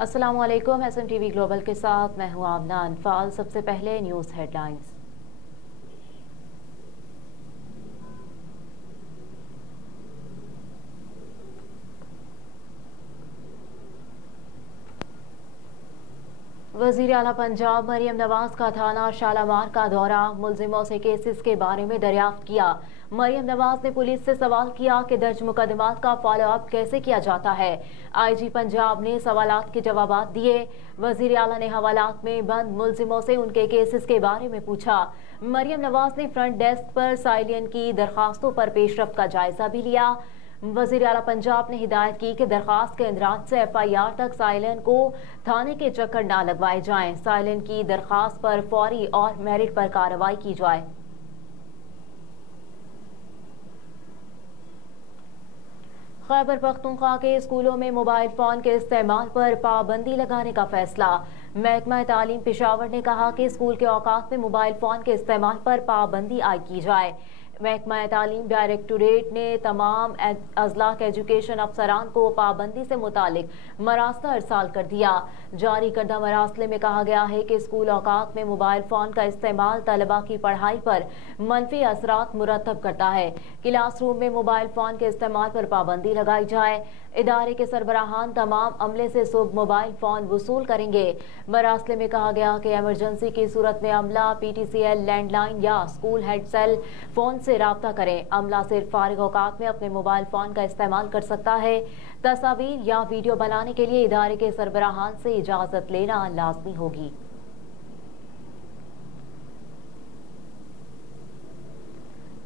अस्सलाम वालेकुम। SMTV global के साथ मैं हूं आमना अनफाल। सबसे पहले न्यूज़ हेडलाइंस। वज़ीर आला पंजाब मरियम नवाज का थाना शालामार का दौरा, मुलजिमों से केसेस के बारे में दरियाफ्त किया। मरियम नवाज ने पुलिस से सवाल किया कि दर्ज मुकदमात का फॉलो अप कैसे किया जाता है। IG पंजाब ने सवालात के जवाबात दिए। वज़ीर आला ने हवालात में बंद मुलजिमों से उनके केसेस के बारे में पूछा। मरियम नवाज ने फ्रंट डेस्क पर साइलियन की दरखास्तों पर पेशरफ्त का जायजा भी लिया। वज़ीर आला पंजाब ने हिदायत की कि दरखास्त के इंदराज से FIR तक साइलिन को थाने के चक्कर न लगवाए जाएं। साइलिन की दरखास्त पर फौरी और मेरिट पर कार्रवाई की जाए। खैबर पख्तूनख्वा के स्कूलों में मोबाइल फोन के इस्तेमाल पर पाबंदी लगाने का फैसला। महकमा तालीम पेशावर ने कहा कि स्कूल के औकात में मोबाइल फोन के इस्तेमाल पर पाबंदी आयद की जाए। महकमा तालीम डायरेक्टोरेट ने तमाम अजला के एजुकेशन अफसरान को पाबंदी से मुतालिक मरासला अरसाल कर दिया। जारी करदा मरासले में कहा गया है कि स्कूल औकात में मोबाइल फोन का इस्तेमाल तलबा की पढ़ाई पर मनफी असरात मुरतब करता है। क्लास रूम में मोबाइल फोन के इस्तेमाल पर पाबंदी लगाई जाए। इदारे के सरबराहान तमाम अमले से सुबह मोबाइल फोन वसूल करेंगे। मरासले में कहा गया कि एमरजेंसी की सूरत में अमला PTCL लैंडलाइन या स्कूल हेड सेल फोन से राब्ता करें। अमला सिर्फ फारिग औकात में अपने मोबाइल फोन का इस्तेमाल कर सकता है। तस्वीर या वीडियो बनाने के लिए इदारे के सरबराहान से इजाजत लेना लाजमी होगी।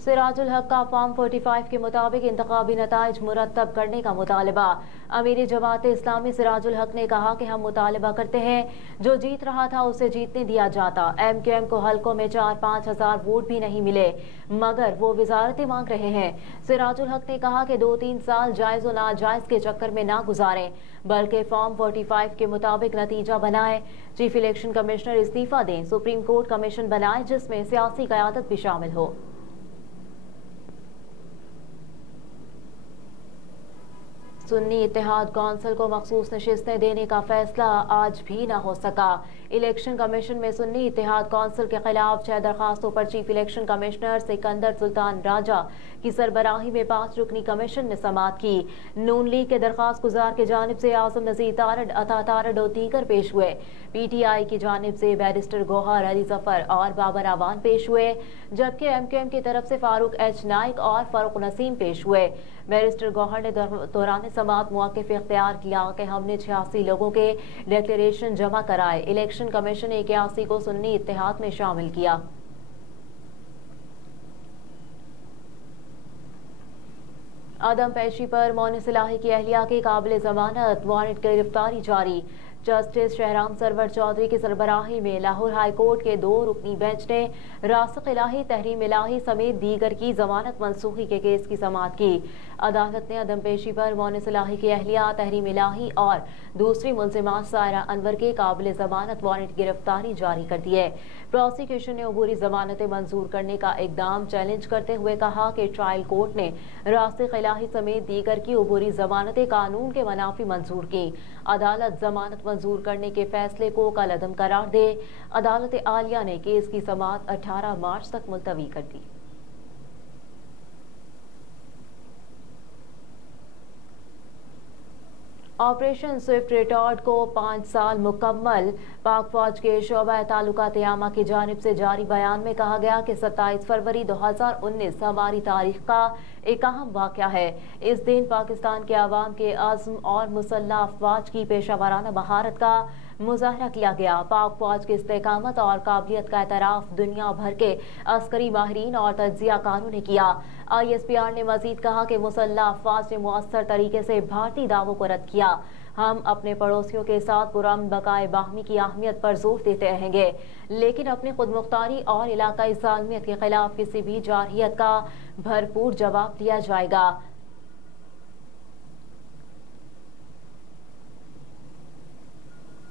सिराजुल हक का फॉर्म 45 के मुताबिक इंतखाबी नताइज मुरतब करने का मुतालबा। अमीर जमात इस्लामी सिराजुल हक ने कहा कि हम मुतालबा करते हैं जो जीत रहा था उसे जीतने दिया जाता। MQM को हल्कों में 4-5 हजार वोट भी नहीं मिले मगर वो वजारतें मांग रहे हैं। सिराजुल हक ने कहा कि 2-3 साल जायज और नाजायज के चक्कर में ना गुजारें बल्कि फॉर्म 45 के मुताबिक नतीजा बनाए। चीफ इलेक्शन कमिश्नर इस्तीफा दें, सुप्रीम कोर्ट कमीशन बनाए जिसमें सियासी क़यादत भी शामिल हो। सुन्नी इत्तेहाद कौंसिल को मखसूस नशिस्तें देने का फैसला आज भी न हो सका। इलेक्शन कमीशन में सुन्नी इत्तेहाद कौंसिल के खिलाफ 6 दरखास्तों पर chief election commissioner Sikandar Sultan Raja की सरबराही में 5 रुकनी कमीशन ने समाअत की। नून लीग के दरखास्त गुजार की जानिब से आजम नजीर तारड़, अता तारड़ और दीगर पेश हुए। PTI की जानिब से बैरिस्टर गौहर अली जफर और बाबर आवान पेश हुए जबकि MQM की तरफ से फारूक H नाइक और फरूक नसीम पेश हुए। बैरिस्टर गौहर ने दौरान समाअत मौक़िफ़ इख्तियार किया कि हमने 86 लोगों के डिक्लेरेशन जमा कराए। इलेक्शन कमीशन ने 81 को सुन्नी इत्तेहाद में शामिल किया। आदम पेशी पर मौन सिलाही की अहलिया की काबिल जमानत वारंट गिरफ्तारी जारी। जस्टिस शहराम सरवर चौधरी की सरबराही में लाहौर हाई कोर्ट के 2 रुकनी बेंच ने रासिक इलाही, तहरीम इलाही समेत दीगर की जमानत मनसूखी के केस की समाअत की। अदालत ने अदम पेशी पर मौन सिलाही की अहलिया, तहरीम इलाही और दूसरी मुलजिमात सायरा अनवर के काबिल जमानत वारंट गिरफ्तारी जारी कर दी है। प्रोसिक्यूशन ने अबूरी जमानतें मंजूर करने का इकदाम चैलेंज करते हुए कहा कि ट्रायल कोर्ट ने रासिक इलाही समेत दीगर की अबूरी जमानतें कानून के मनाफी मंजूर की। अदालत जमानत मंजूर करने के फैसले को कल अदम करार दे। अदालत आलिया ने केस की समाअत 18 मार्च तक मुलतवी कर दी। ऑपरेशन स्विफ्ट रिटॉर्ड को 5 साल मुकम्मल। पाक फौज के शोबा ताल्लुकात यामा की जानिब से जारी बयान में कहा गया कि 27 फरवरी 2019 हमारी तारीख का एक अहम वाक़या है। इस दिन पाकिस्तान के अवाम के आज़म और मुसल्लह अफवाज की पेशा वराना महारत का मुजाहरा किया गया। पाक फौज की इस्तेकामत और काबिलियत का एतराफ़ दुनिया भर के अस्करी माहिरीन और तज्ज़ियाकारों ने किया। ISPR ने मजीद कहा कि मुसल्लह अफवाज ने मुअस्सर तरीके से भारतीय दावों को रद्द किया। हम अपने पड़ोसियों के साथ पुरअमन बकाए बाहमी की अहमियत पर जोर देते रहेंगे लेकिन अपनी खुदमुख्तारी और इलाकाई ज़ालमियत के खिलाफ किसी भी जारहियत का भरपूर जवाब दिया जाएगा।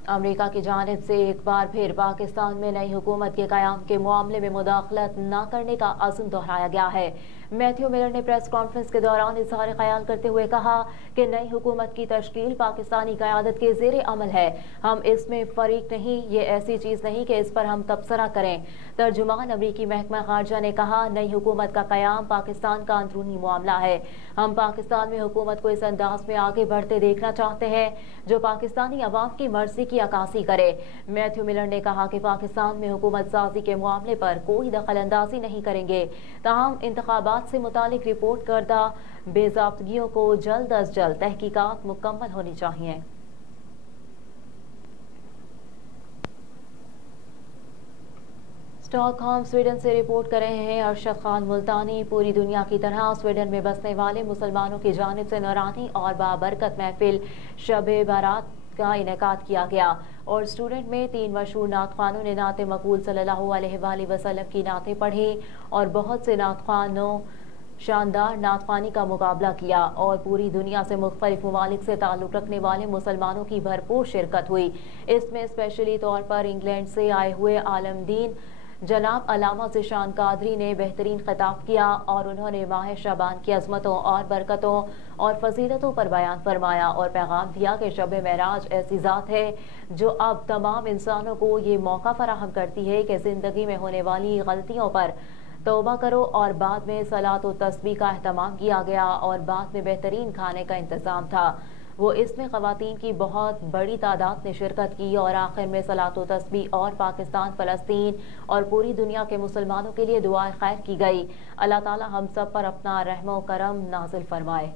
अमेरिका की जानिब से एक बार फिर पाकिस्तान में नई हुकूमत के क़याम के मामले में मुदाखलत न करने का अज़्म दोहराया गया है। میتھیو ملر نے پریس کانفرنس کے دوران اظہار خیال کرتے ہوئے کہا کہ نئی حکومت کی تشکیل پاکستانی قیادت کے زیر عمل ہے. ہم اس میں فریق نہیں. یہ ایسی چیز نہیں کہ اس پر ہم تبصرہ کریں. ترجمان امریکی محکمہ خارجہ نے کہا نئی حکومت کا قیام پاکستان کا اندرونی معاملہ ہے. ہم پاکستان میں حکومت کو اس انداز میں آگے بڑھتے دیکھنا چاہتے ہیں جو پاکستانی عوام کی مرضی کی عکاسی کرے. میتھیو ملر نے کہا کہ پاکستان میں حکومت سازی کے معاملے پر کوئی دخل اندازی نہیں کریں گے. تاہم انتخابات سے متعلق رپورٹ کردہ بے ضابطگیوں کو جلد از جلد تحقیقات مکمل ہونی چاہیے. اسٹاک ہوم سویڈن سے رپورٹ کر رہے ہیں ارشد خان ملتانی. پوری دنیا کی طرح سویڈن میں بسنے والے مسلمانوں کی جانب سے نورانی اور بابرکت محفل شب بارات کا انعقاد کیا گیا اور اسٹوڈنٹ میں 3 مشہور نعت خوانوں نے نعت مقبول صلی اللہ علیہ وآلہ وسلم کی نعتیں پڑھی اور بہت سے نعت خوانوں شاندار نعت خوانی کا مقابلہ کیا اور پوری دنیا سے مختلف ممالک سے تعلق رکھنے والے مسلمانوں کی بھرپور شرکت ہوئی. اس میں اسپیشلی طور پر انگلینڈ سے آئے ہوئے عالم دین جناب علامہ ذیشان قادری نے بہترین خطاب کیا اور انہوں نے ماہ شعبان کی عظمتوں اور برکتوں اور فضیلتوں پر بیان فرمایا اور پیغام دیا کہ شب معراج ایسی ذات ہے جو اب تمام انسانوں کو یہ موقع فراہم کرتی ہے کہ زندگی میں ہونے والی غلطیوں پر توبہ کرو اور بعد میں صلاۃ و تسبیح کا اہتمام کیا گیا اور بعد میں بہترین کھانے کا انتظام تھا. وہ اس میں خواتین کی بہت بڑی تعداد نے شرکت کی اور آخر میں صلاۃ و تسبیح اور پاکستان، فلسطین اور پوری دنیا کے مسلمانوں کے لیے دعائے خیر کی گئی. اللہ تعالی ہم سب پر اپنا رحم و کرم نازل فرمائے.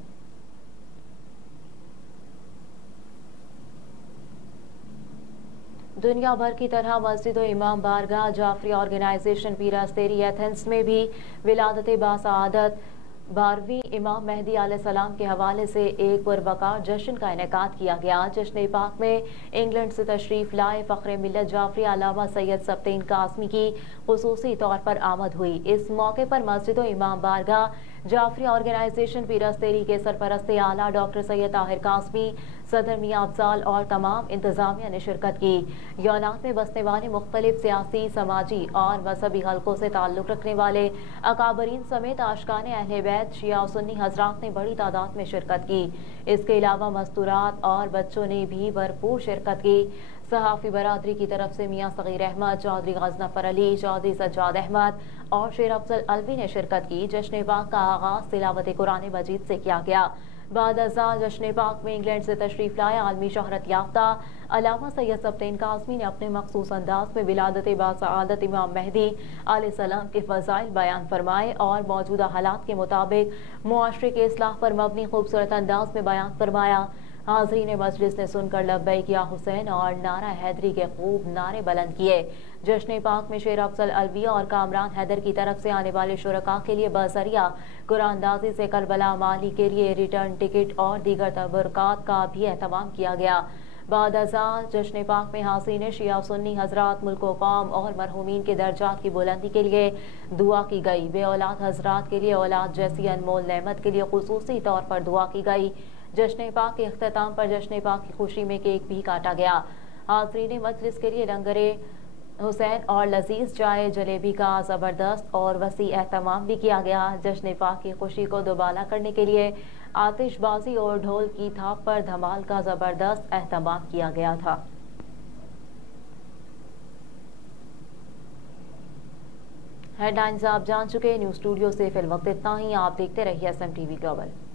دنیا بھر کی طرح مسجد و امام بارگاہ جعفری آرگنائزیشن پیراستیری ایتھنز میں بھی ولادت باسعادت 12ویں امام مہدی علیہ السلام کے حوالے سے ایک پروقار جشن کا انعقاد کیا گیا. جشن پاک میں انگلینڈ سے تشریف لائے فخر ملت جعفری علامہ سید سبطین قاسمی کی خصوصی طور پر آمد ہوئی. اس موقع پر مسجد و امام بارگاہ جعفری آرگنائزیشن پیراستیری کے سرپرست اعلیٰ ڈاکٹر سید طاہر قاسمی، صدر میاں افضال اور تمام انتظامیہ نے شرکت کی. یونان میں بسنے والے مختلف سیاسی، سماجی اور مذہبی حلقوں سے تعلق رکھنے والے اکابرین سمیت عاشقان اہل بیت شیعہ و سنی حضرات نے بڑی تعداد میں شرکت کی. اس کے علاوہ مستورات اور بچوں نے بھی بھرپور شرکت کی. صحافی برادری کی طرف سے میاں صغیر احمد، چودھری غضنفر علی، چودھری سجاد احمد اور شیر افضل الوی نے شرکت کی. جشن پاک کا آغاز تلاوت قرآن مجید سے کیا گیا. بعد ازاں جشن پاک میں انگلینڈ سے تشریف لائے عالمی شہرت یافتہ علامہ سید سبطین قاسمی نے اپنے مخصوص انداز میں ولادت باسعادت امام مہدی علیہ السلام کے فضائل بیان فرمائے اور موجودہ حالات کے مطابق معاشرے کے اصلاح پر مبنی خوبصورت انداز میں بیان فرمایا. حاضرین مجلس نے سن کر لبیک یا حسین اور نعرہ حیدری کے خوب نعرے بلند کیے. جشن پاک میں شیر افضل الوی اور کامران حیدر کی طرف سے آنے والے شرکاء کے لیے بذریعہ قرآن اندازی سے کربلا مالی کے لیے ریٹرن ٹکٹ اور دیگر تبرکات کا بھی اہتمام کیا گیا. بعد ازاں جشن پاک میں حاضرین شیعہ و سنی حضرات ملک و قوم اور مرحومین کے درجات کی بلندی کے لیے دعا کی گئی. بے اولاد حضرات کے لیے اولاد جیسی انمول نعمت کے لیے خصوصی طور پر دعا کی گئی. جشن پاک کے اختتام پر جشن پاک کی خوشی میں کیک بھی کاٹا گیا. حاضرین مجلس کے لیے لنگر حسین اور لذیذ چائے جلیبی کا زبردست اور وسیع اہتمام بھی کیا گیا. جشن پاک کی خوشی کو دوبالا کرنے کے لیے آتش بازی اور ڈھول کی تھاپ پر دھمال کا زبردست اہتمام کیا گیا تھا. ہیڈ لائنز آپ جان چکے. نیوز اسٹوڈیو سے فی الوقت اتنا ہی. آپ دیکھتے رہیے SM TV گلوبل.